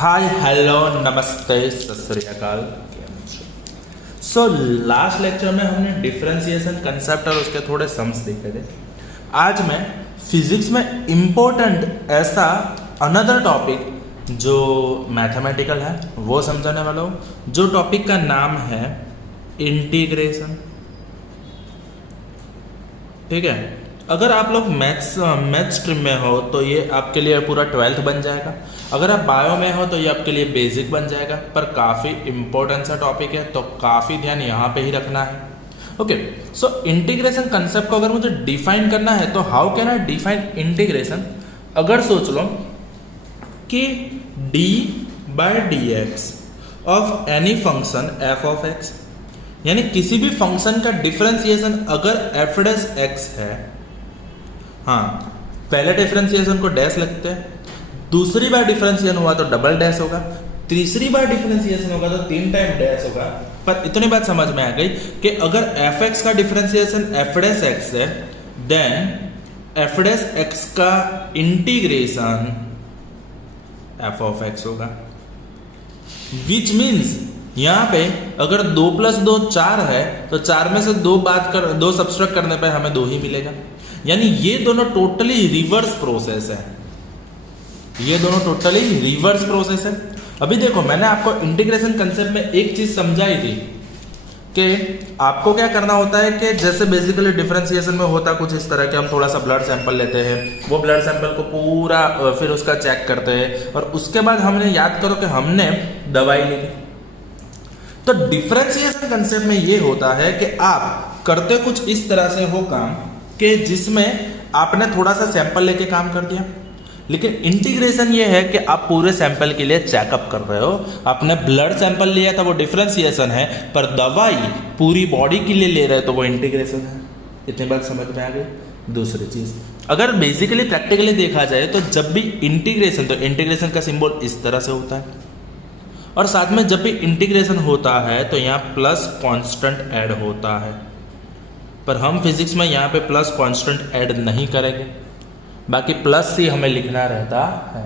Hi hello नमस्ते सत श्री अकाल। सो लास्ट लेक्चर में हमने डिफरेंशिएशन कंसेप्ट और उसके थोड़े सम्स देखे थे। आज मैं फिजिक्स में इम्पोर्टेंट ऐसा अनदर टॉपिक जो मैथमेटिकल है वो समझाने वाला हूँ, जो टॉपिक का नाम है इंटीग्रेशन। ठीक है, अगर आप लोग मैथ्स स्ट्रीम में हो तो ये आपके लिए पूरा 12th बन जाएगा। अगर आप बायो में हो तो ये आपके लिए बेसिक बन जाएगा, पर काफ़ी इंपॉर्टेंट सा टॉपिक है तो काफ़ी ध्यान यहाँ पे ही रखना है। ओके, सो इंटीग्रेशन कंसेप्ट को अगर मुझे डिफाइन करना है तो how can I define integration. अगर सोच लो कि d by d x of any function f of x, यानी किसी भी फंक्शन का डिफरेंशिएशन अगर f डैश x है, हाँ पहले डिफरेंशिएशन को डैश लगते हैं, दूसरी बार डिफरेंशिएशन हुआ तो डबल डैश होगा, तीसरी बार डिफरेंशिएशन होगा तो 3 टाइम डैश होगा। पर इतनी बात समझ में आ गई कि अगर एफ एक्स का डिफरेंशिएशन एफ डैश एक्स है, देन एफ डैश एक्स का इंटीग्रेशन एफ ऑफ एक्स होगा। विच मीन्स यहाँ पे अगर 2 + 2 4 है तो 4 में से 2 सब्सट्रैक्ट करने पे हमें 2 ही मिलेगा। यानी ये दोनों टोटली रिवर्स प्रोसेस है, ये दोनों टोटली रिवर्स प्रोसेस है। अभी देखो, मैंने आपको इंटीग्रेशन कंसेप्ट में एक चीज समझाई थी कि आपको क्या करना होता है कि जैसे बेसिकली डिफरेंशिएशन में होता कुछ इस तरह के, हम थोड़ा सा ब्लड सैंपल लेते हैं, वो ब्लड सैंपल को पूरा फिर उसका चेक करते हैं और उसके बाद हमने याद करो कि हमने दवाई ली थी। तो डिफरेंशिएशन कंसेप्ट में ये होता है कि आप करते कुछ इस तरह से हो काम कि जिसमें आपने थोड़ा सा सैंपल लेके काम कर दिया, लेकिन इंटीग्रेशन ये है कि आप पूरे सैंपल के लिए चेकअप कर रहे हो। आपने ब्लड सैंपल लिया था वो डिफरेंशिएशन है, पर दवाई पूरी बॉडी के लिए ले रहे हो तो वो इंटीग्रेशन है। इतनी बात समझ में आ गई। दूसरी चीज, अगर बेसिकली प्रैक्टिकली देखा जाए तो जब भी इंटीग्रेशन, तो इंटीग्रेशन का सिंबल इस तरह से होता है, और साथ में जब भी इंटीग्रेशन होता है तो यहाँ प्लस कॉन्स्टेंट ऐड होता है, पर हम फिजिक्स में यहाँ पे प्लस कांस्टेंट ऐड नहीं करेंगे, बाकी प्लस ही हमें लिखना रहता है।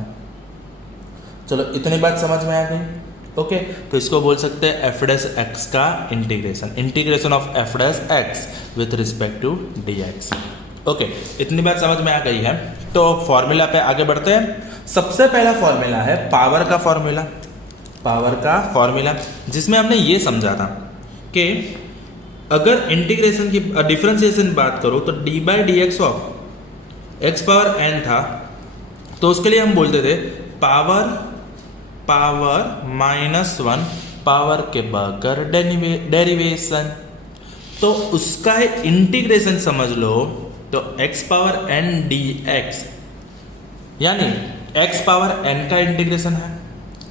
चलो इतनी बात समझ में आ गई। ओके, तो इसको बोल सकते हैं एफ डैश एक्स का integration, integration of F dash X with respect to D X. Okay, इतनी बात समझ में आ गई है तो फॉर्मूला पे आगे बढ़ते हैं। सबसे पहला फॉर्मूला है पावर का फॉर्मूला, पावर का फॉर्मूला जिसमें हमने ये समझा था कि अगर इंटीग्रेशन की डिफरेंशिएशन बात करो तो d by D x of x power n था, तो उसके लिए हम बोलते थे पावर -1 पावर के बगैर डेरिवेशन। तो उसका इंटीग्रेशन समझ लो तो x पावर n dx, यानी x पावर n का इंटीग्रेशन है।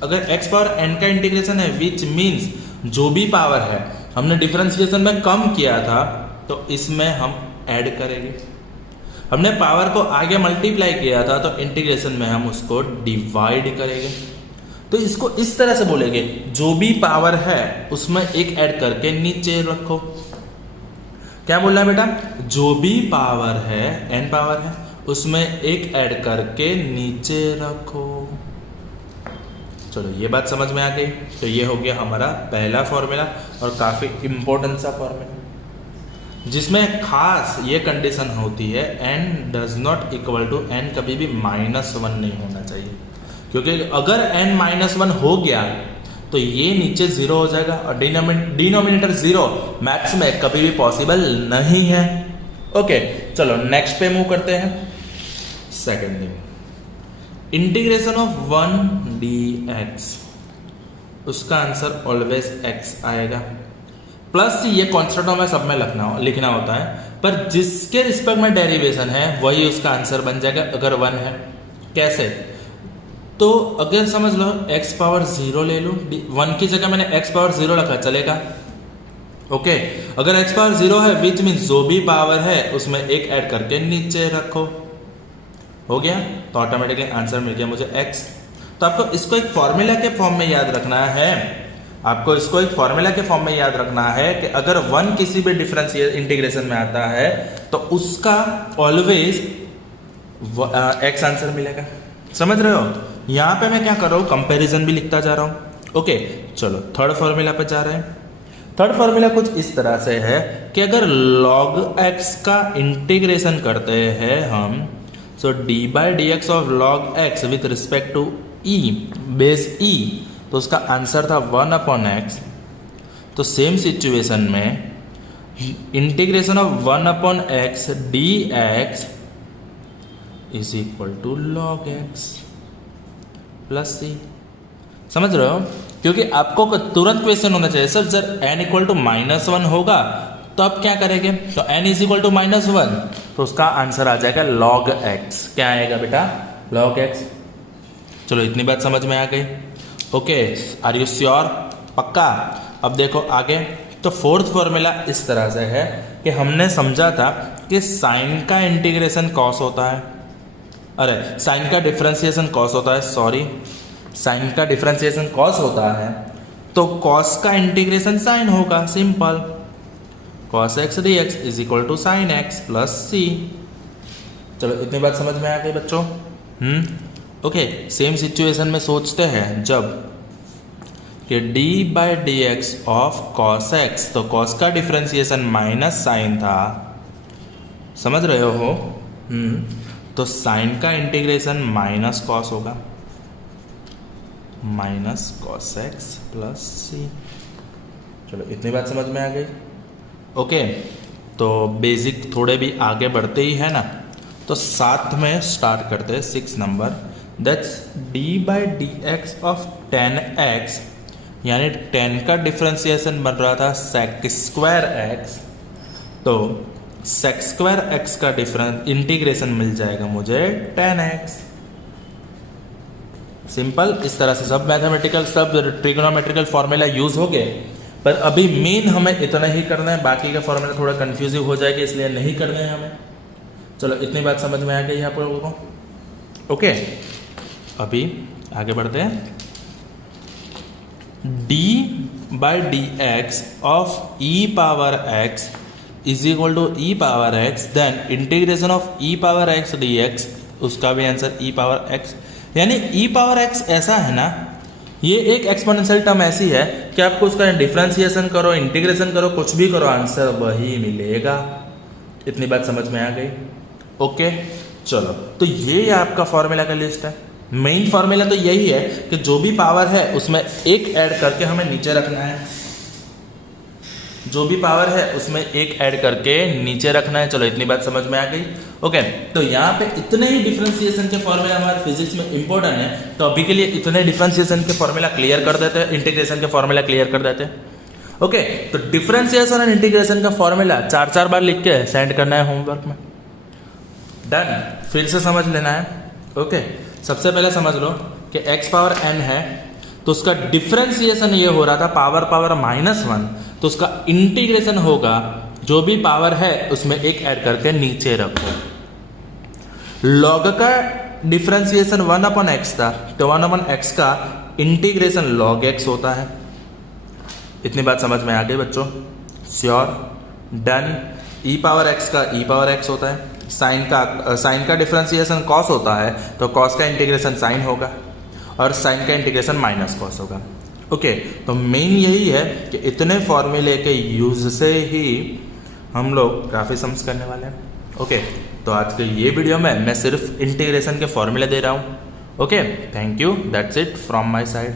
अगर x पावर n का इंटीग्रेशन है विच मीन्स जो भी पावर है हमने डिफरेंशिएशन में कम किया था तो इसमें हम ऐड करेंगे। हमने पावर को आगे मल्टीप्लाई किया था तो इंटीग्रेशन में हम उसको डिवाइड करेंगे। तो इसको इस तरह से बोलेंगे, जो भी पावर है उसमें एक ऐड करके नीचे रखो। क्या बोल रहा है बेटा? जो भी पावर है, n पावर है, उसमें एक ऐड करके नीचे रखो। चलो ये बात समझ में आ गई। तो ये हो गया हमारा पहला फॉर्मूला और काफ़ी इंपॉर्टेंट सा फॉर्मूला, जिसमें खास ये कंडीशन होती है n does not equal to n कभी भी -1 नहीं होना चाहिए, क्योंकि अगर n -1 हो गया तो ये नीचे 0 हो जाएगा और डिनोमिनेटर 0 मैथ्स में कभी भी पॉसिबल नहीं है। ओके, चलो नेक्स्ट पे मूव करते हैं। Second thing, integration of 1 dx, उसका आंसर ऑलवेज x आएगा। प्लस ये कॉन्स्टेंट में सब में लिखना होता है, पर जिसके रिस्पेक्ट में डेरिवेशन है वही उसका आंसर बन जाएगा अगर 1 है। कैसे? तो अगर समझ लो x पावर 0 ले लो, 1 की जगह मैंने x पावर 0 रखा, चलेगा? ओके, अगर x पावर 0 है विच मीन्स जो भी पावर है उसमें एक ऐड करके नीचे रखो। हो गया, तो ऑटोमेटिकली आंसर मिल गया मुझे x। तो आपको इसको एक फॉर्मूला के फॉर्म में याद रखना है, आपको इसको एक फॉर्मूला के फॉर्म में याद रखना है कि अगर 1 किसी भी डिफरेंशियल इंटीग्रेशन में आता है तो उसका ऑलवेज x आंसर मिलेगा। समझ रहे हो? यहाँ पे मैं क्या कर रहा हूँ, कंपैरिजन भी लिखता जा रहा हूँ। ओके चलो थर्ड फॉर्मूला पे जा रहे हैं। थर्ड फॉर्मूला कुछ इस तरह से है कि अगर log x का इंटीग्रेशन करते हैं हम, so d by D x of log x with respect to e base e, तो उसका आंसर था 1/x। तो सेम सिचुएशन में integration of 1/x d x is equal to log x plus c। समझ रहे हो? क्योंकि आपको तुरंत क्वेश्चन होना चाहिए सर जब n इक्वल टू -1 होगा तो आप क्या करेंगे, तो n इज इक्वल टू -1, तो उसका आंसर आ जाएगा log x। क्या आएगा बेटा, log x। चलो इतनी बात समझ में आ गई। ओके आर यू श्योर, पक्का? अब देखो आगे, तो फोर्थ फॉर्मूला इस तरह से है कि हमने समझा था कि साइन का इंटीग्रेशन कॉस होता है, अरे साइन का डिफरेंशिएशन कॉस होता है, सॉरी साइन का डिफरेंशिएशन कॉस होता है, तो कॉस का इंटीग्रेशन साइन होगा, simple. Cos x d x is equal to sine x plus c. चलो इतनी बात समझ में आ गई बच्चों। ओके सेम सिचुएशन में सोचते हैं जब कि D by D x of cos x, तो कॉस का डिफरेंशिएशन माइनस साइन था, समझ रहे हो? तो साइन का इंटीग्रेशन माइनस कॉस होगा, minus cos x plus c. चलो इतनी बात समझ में आ गई। ओके तो बेसिक थोड़े भी आगे बढ़ते ही है ना, तो साथ में स्टार्ट करते हैं 6 number. That's D by D x of 10x, यानी 10 का डिफरेंशिएशन बन रहा था सेक स्क्वायर एक्स, तो सेक स्क्वायर एक्स का डिफरेंस इंटीग्रेशन मिल जाएगा मुझे 10x। सिंपल, इस तरह से सब मैथमेटिकल सब ट्रिग्नोमेट्रिकल फॉर्मूला यूज हो गए, पर अभी मेन हमें इतना ही करना है, बाकी का फॉर्मूला थोड़ा कंफ्यूजिव हो जाएगा इसलिए नहीं करने हैं हमें। चलो इतनी बात समझ में आ गई आप लोगों को। ओके अभी आगे बढ़ते हैं। d by D x of e power x is equal to e power x, then integration of e power x D X, उसका भी आंसर e पावर x। यानी e पावर x ऐसा है ना, ये एक एक्सपोनेंशियल टर्म ऐसी है कि आपको उसका डिफरेंशिएशन करो, इंटीग्रेशन करो, कुछ भी करो, आंसर वही मिलेगा। इतनी बात समझ में आ गई। ओके चलो, तो ये आपका फॉर्मूला का लिस्ट है। मेन फॉर्मूला तो यही है कि जो भी पावर है उसमें एक ऐड करके हमें नीचे रखना है, जो भी पावर है उसमें एक ऐड करके नीचे रखना है। चलो इतनी बात समझ में आ गई। ओके तो यहाँ पे इतने ही डिफरेंशिएशन के फॉर्मूला हमारे फिजिक्स में इंपॉर्टेंट है, तो अभी के लिए इतने डिफरेंशिएशन के फॉर्मूला क्लियर कर देते हैं, इंटीग्रेशन के फॉर्मूला क्लियर कर देते हैं। ओके तो डिफरेंशिएशन एंड इंटीग्रेशन का फॉर्मूला 4-4 बार लिख के सेंड करना है होमवर्क में। डन, फिर से समझ लेना है। ओके सबसे पहले समझ लो कि x पावर n है, तो उसका डिफरेंशिएशन ये हो रहा था पावर -1, तो उसका इंटीग्रेशन होगा जो भी पावर है उसमें एक ऐड करके नीचे रखो। log का डिफरेंशिएशन 1/x था, तो 1/x का इंटीग्रेशन log x होता है। इतनी बात समझ में आ गई बच्चों? Sure, done. e power x का e पावर x होता है, साइन का डिफरेंशिएशन कॉस होता है, तो कॉस का इंटीग्रेशन साइन होगा, और साइन का इंटीग्रेशन माइनस कॉस होगा। ओके तो मेन यही है कि इतने फॉर्मूले के यूज से ही हम लोग काफ़ी सम्स करने वाले हैं। ओके तो आज के ये वीडियो में मैं सिर्फ इंटीग्रेशन के फॉर्मूले दे रहा हूँ। Okay thank you, that's it from my side.